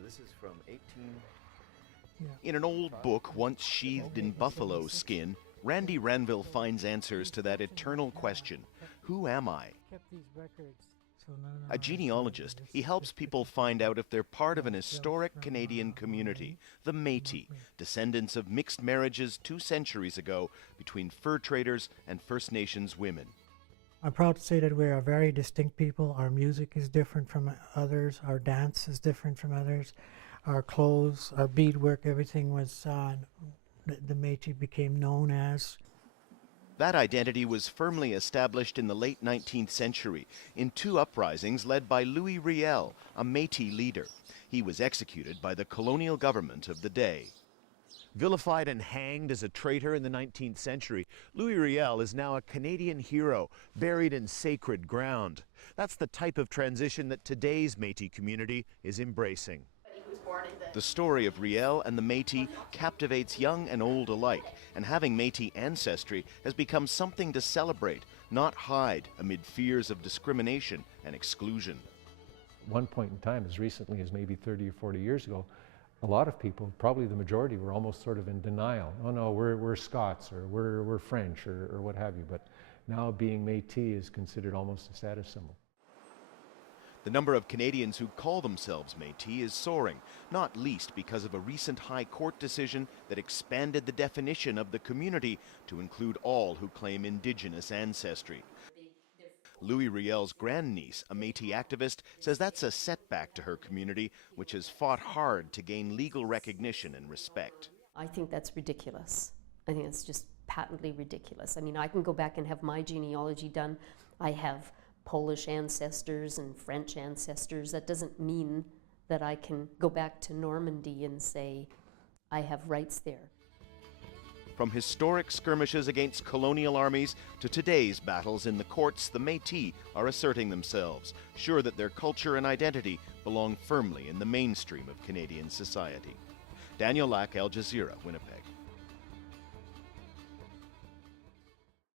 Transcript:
So this is from 18... In an old book once sheathed in buffalo skin, Randy Ranville finds answers to that eternal question, who am I? A genealogist, he helps people find out if they're part of an historic Canadian community, the Métis, descendants of mixed marriages 2 centuries ago between fur traders and First Nations women. I'm proud to say that we are very distinct people. Our music is different from others. Our dance is different from others. Our clothes, our beadwork, everything was, the Métis became known as. That identity was firmly established in the late 19th century in 2 uprisings led by Louis Riel, a Métis leader. He was executed by the colonial government of the day. Vilified and hanged as a traitor in the 19th century, Louis Riel is now a Canadian hero, buried in sacred ground. That's the type of transition that today's Métis community is embracing. The story of Riel and the Métis captivates young and old alike, and having Métis ancestry has become something to celebrate, not hide amid fears of discrimination and exclusion. One point in time, as recently as maybe 30 or 40 years ago, a lot of people, probably the majority, were almost sort of in denial. Oh no, we're Scots, or we're French, or what have you. But now being Métis is considered almost a status symbol. The number of Canadians who call themselves Métis is soaring, not least because of a recent High Court decision that expanded the definition of the community to include all who claim Indigenous ancestry. Louis Riel's grandniece, a Métis activist, says that's a setback to her community, which has fought hard to gain legal recognition and respect. I think that's ridiculous. I think it's just patently ridiculous. I mean, I can go back and have my genealogy done. I have Polish ancestors and French ancestors. That doesn't mean that I can go back to Normandy and say I have rights there. From historic skirmishes against colonial armies to today's battles in the courts, the Métis are asserting themselves, sure that their culture and identity belong firmly in the mainstream of Canadian society. Daniel Lack, Al Jazeera, Winnipeg.